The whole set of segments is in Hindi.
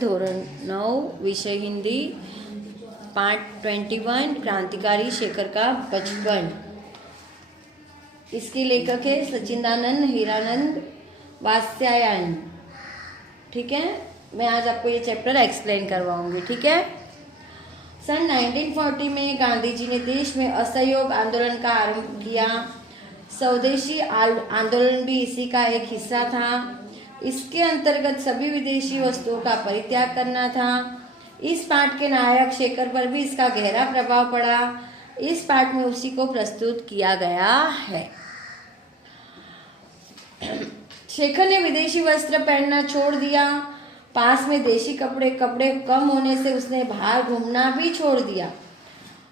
धोरण 9 विषय हिंदी पार्ट 21 क्रांतिकारी शेखर का बचपन। इसके लेखक है सच्चिदानंद हीरानंद वात्स्यायन। ठीक है, मैं आज आपको ये चैप्टर एक्सप्लेन करवाऊंगी। ठीक है। सन 1940 में गांधी जी ने देश में असहयोग आंदोलन का आरंभ किया। स्वदेशी आंदोलन भी इसी का एक हिस्सा था। इसके अंतर्गत सभी विदेशी वस्तुओं का परित्याग करना था। इस पाठ के नायक शेखर पर भी इसका गहरा प्रभाव पड़ा। इस पाठ में उसी को प्रस्तुत किया गया है। शेखर ने विदेशी वस्त्र पहनना छोड़ दिया। पास में देशी कपड़े कम होने से उसने बाहर घूमना भी छोड़ दिया।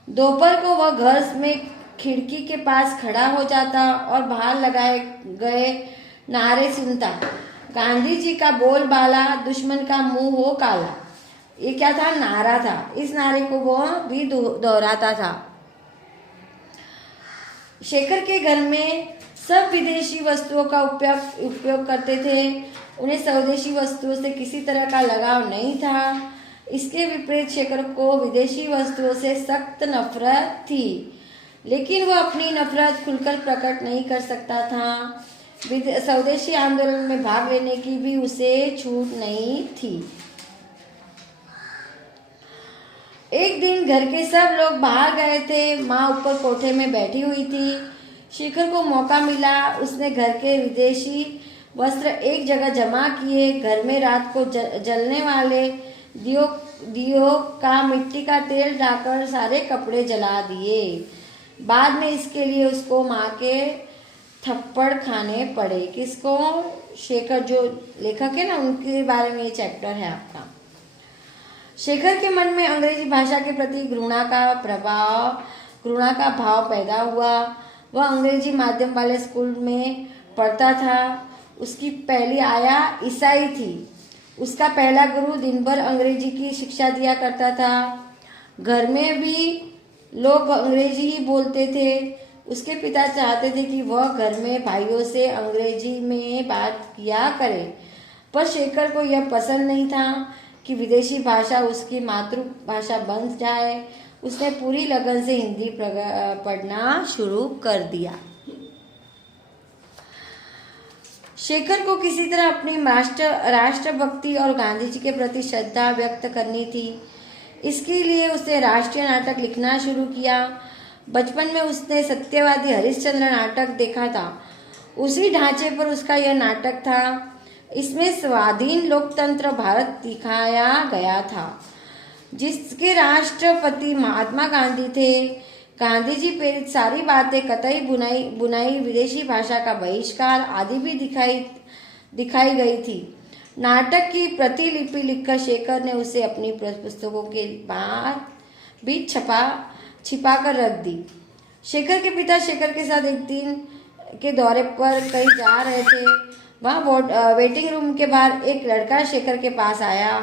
दोपहर को वह घर में खिड़की के पास खड़ा हो जाता और बाहर लगाए गए नारे सुनता। गांधी जी का बोलबाला दुश्मन का मुंह हो काला, ये क्या था? नारा था। इस नारे को वह भी दोहराता था। शेखर के घर में सब विदेशी वस्तुओं का उपयोग करते थे। उन्हें स्वदेशी वस्तुओं से किसी तरह का लगाव नहीं था। इसके विपरीत शेखर को विदेशी वस्तुओं से सख्त नफरत थी, लेकिन वह अपनी नफरत खुलकर प्रकट नहीं कर सकता था। स्वदेशी आंदोलन में भाग लेने की भी उसे छूट नहीं थी। एक दिन घर के सब लोग बाहर गए थे। माँ ऊपर कोठे में बैठी हुई थी। शेखर को मौका मिला। उसने घर के विदेशी वस्त्र एक जगह जमा किए। घर में रात को जलने वाले दियो का मिट्टी का तेल डालकर सारे कपड़े जला दिए। बाद में इसके लिए उसको माँ के थप्पड़ खाने पड़े। किसको? शेखर जो लेखक है ना, उनके बारे में ये चैप्टर है आपका। शेखर के मन में अंग्रेजी भाषा के प्रति घृणा का भाव पैदा हुआ। वह अंग्रेजी माध्यम वाले स्कूल में पढ़ता था। उसकी पहली आया ईसाई थी। उसका पहला गुरु दिन भर अंग्रेजी की शिक्षा दिया करता था। घर में भी लोग अंग्रेजी ही बोलते थे। उसके पिता चाहते थे कि वह घर में भाइयों से अंग्रेजी में बात किया करे, पर शेखर को यह पसंद नहीं था कि विदेशी भाषा उसकी मातृभाषा बन जाए। उसने पूरी लगन से हिंदी पढ़ना शुरू कर दिया। शेखर को किसी तरह अपनी राष्ट्रभक्ति और गांधी जी के प्रति श्रद्धा व्यक्त करनी थी। इसके लिए उसने राष्ट्रीय नाटक लिखना शुरू किया। बचपन में उसने सत्यवादी हरिश्चंद्र नाटक देखा था। उसी ढांचे पर उसका यह नाटक था। इसमें स्वाधीन लोकतंत्र भारत दिखाया गया था, जिसके राष्ट्रपति महात्मा गांधी थे। गांधी जी प्रेरित सारी बातें, कतई बुनाई, विदेशी भाषा का बहिष्कार आदि भी दिखाई गई थी। नाटक की प्रतिलिपि लिखकर शेखर ने उसे अपनी पुस्तकों के बाद भी छिपा कर रख दी। शेखर के पिता शेखर के साथ एक दिन के दौरे पर कहीं जा रहे थे। वहाँ वेटिंग रूम के बाहर एक लड़का शेखर के पास आया।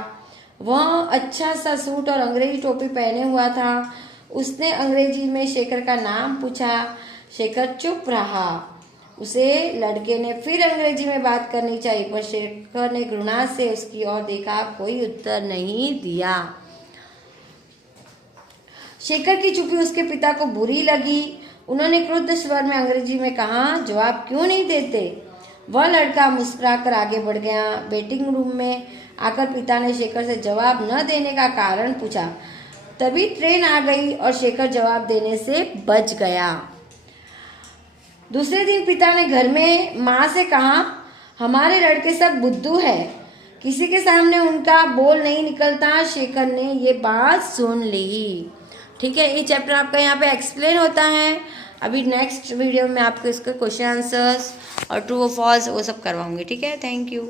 वह अच्छा सा सूट और अंग्रेजी टोपी पहने हुआ था। उसने अंग्रेजी में शेखर का नाम पूछा। शेखर चुप रहा। उसे लड़के ने फिर अंग्रेजी में बात करनी चाहिए, पर शेखर ने घृणा से उसकी ओर देखा, कोई उत्तर नहीं दिया। शेखर की चुप्पी उसके पिता को बुरी लगी। उन्होंने क्रुद्ध स्वर में अंग्रेजी में कहा, जवाब क्यों नहीं देते? वह लड़का मुस्कुराकर आगे बढ़ गया। वेटिंग रूम में आकर पिता ने शेखर से जवाब न देने का कारण पूछा। तभी ट्रेन आ गई और शेखर जवाब देने से बच गया। दूसरे दिन पिता ने घर में माँ से कहा, हमारे लड़के सब बुद्धू है, किसी के सामने उनका बोल नहीं निकलता। शेखर ने ये बात सुन ली। ठीक है, ये चैप्टर आपका यहाँ पे एक्सप्लेन होता है। अभी नेक्स्ट वीडियो में आपको इसके क्वेश्चन आंसर्स और ट्रू और फॉल्स वो सब करवाऊंगी। ठीक है, थैंक यू।